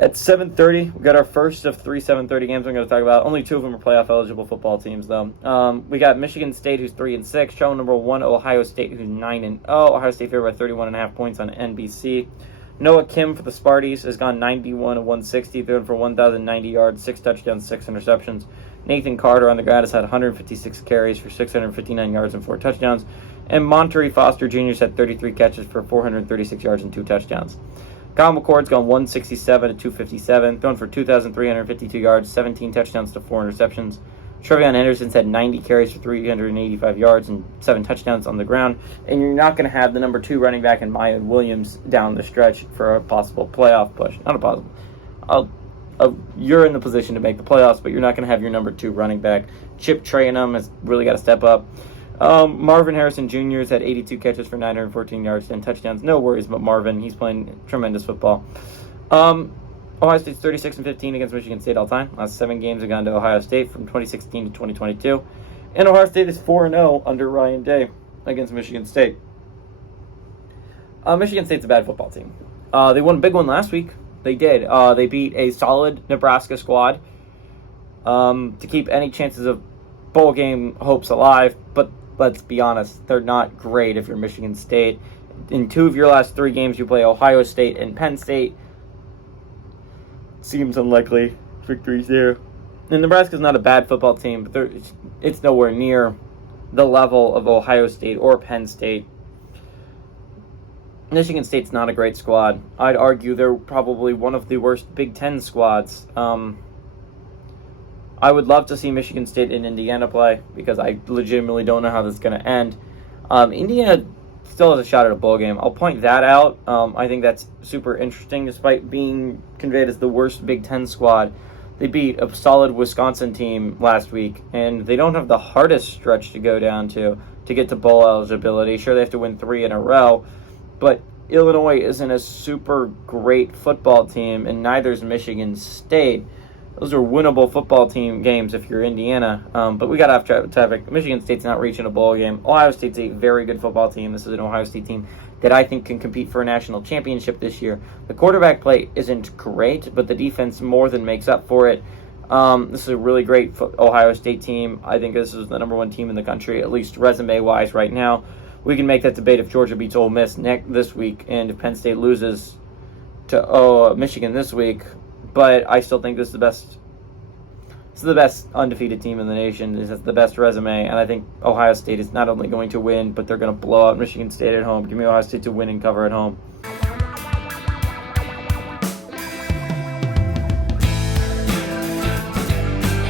At 7:30, we got our first of three 7:30 games I'm going to talk about. Only two of them are playoff-eligible football teams, though. We got Michigan State, who's 3-6. Travel number 1, Ohio State, who's 9-0. Ohio State favored by 31.5 points on NBC. Noah Kim for the Sparties has gone 91 of 160, throwing for 1,090 yards, 6 touchdowns, 6 interceptions. Nathan Carter on the ground has had 156 carries for 659 yards and 4 touchdowns. And Monterey Foster Jr. has had 33 catches for 436 yards and 2 touchdowns. Kyle McCord's gone 167 to 257, thrown for 2,352 yards, 17 touchdowns to 4 interceptions. Trevion Henderson's had 90 carries for 385 yards and 7 touchdowns on the ground. And you're not going to have the number 2 running back in Maya Williams down the stretch for a possible playoff push. Not a possible. You're in the position to make the playoffs, but you're not going to have your number 2 running back. Chip Trayanum has really got to step up. Marvin Harrison Jr. has had 82 catches for 914 yards, 10 touchdowns. No worries about Marvin. He's playing tremendous football. Ohio State's 36-15 against Michigan State all time. Last 7 games have gone to Ohio State from 2016 to 2022. And Ohio State is 4-0 under Ryan Day against Michigan State. Michigan State's a bad football team. They won a big one last week. They did. They beat a solid Nebraska squad to keep any chances of bowl game hopes alive, but let's be honest, they're not great if you're Michigan State. In 2 of your last 3 games, you play Ohio State and Penn State. Seems unlikely victories there. And Nebraska's not a bad football team, but it's nowhere near the level of Ohio State or Penn State. Michigan State's not a great squad. I'd argue they're probably one of the worst Big Ten squads. I would love to see Michigan State and Indiana play because I legitimately don't know how this is going to end. Indiana still has a shot at a bowl game. I'll point that out. I think that's super interesting despite being conveyed as the worst Big Ten squad. They beat a solid Wisconsin team last week, and they don't have the hardest stretch to go down to get to bowl eligibility. Sure, they have to win 3 in a row, but Illinois isn't a super great football team, and neither is Michigan State. Those are winnable football team games if you're Indiana, but we got off traffic. Michigan State's not reaching a bowl game. Ohio State's a very good football team. This is an Ohio State team that I think can compete for a national championship this year. The quarterback play isn't great, but the defense more than makes up for it. This is a really great Ohio State team. I think this is the number 1 team in the country, at least resume-wise right now. We can make that debate if Georgia beats Ole Miss this week and if Penn State loses to Michigan this week. But I still think this is the best. This is the best undefeated team in the nation. This has the best resume, and I think Ohio State is not only going to win, but they're going to blow out Michigan State at home. Give me Ohio State to win and cover at home.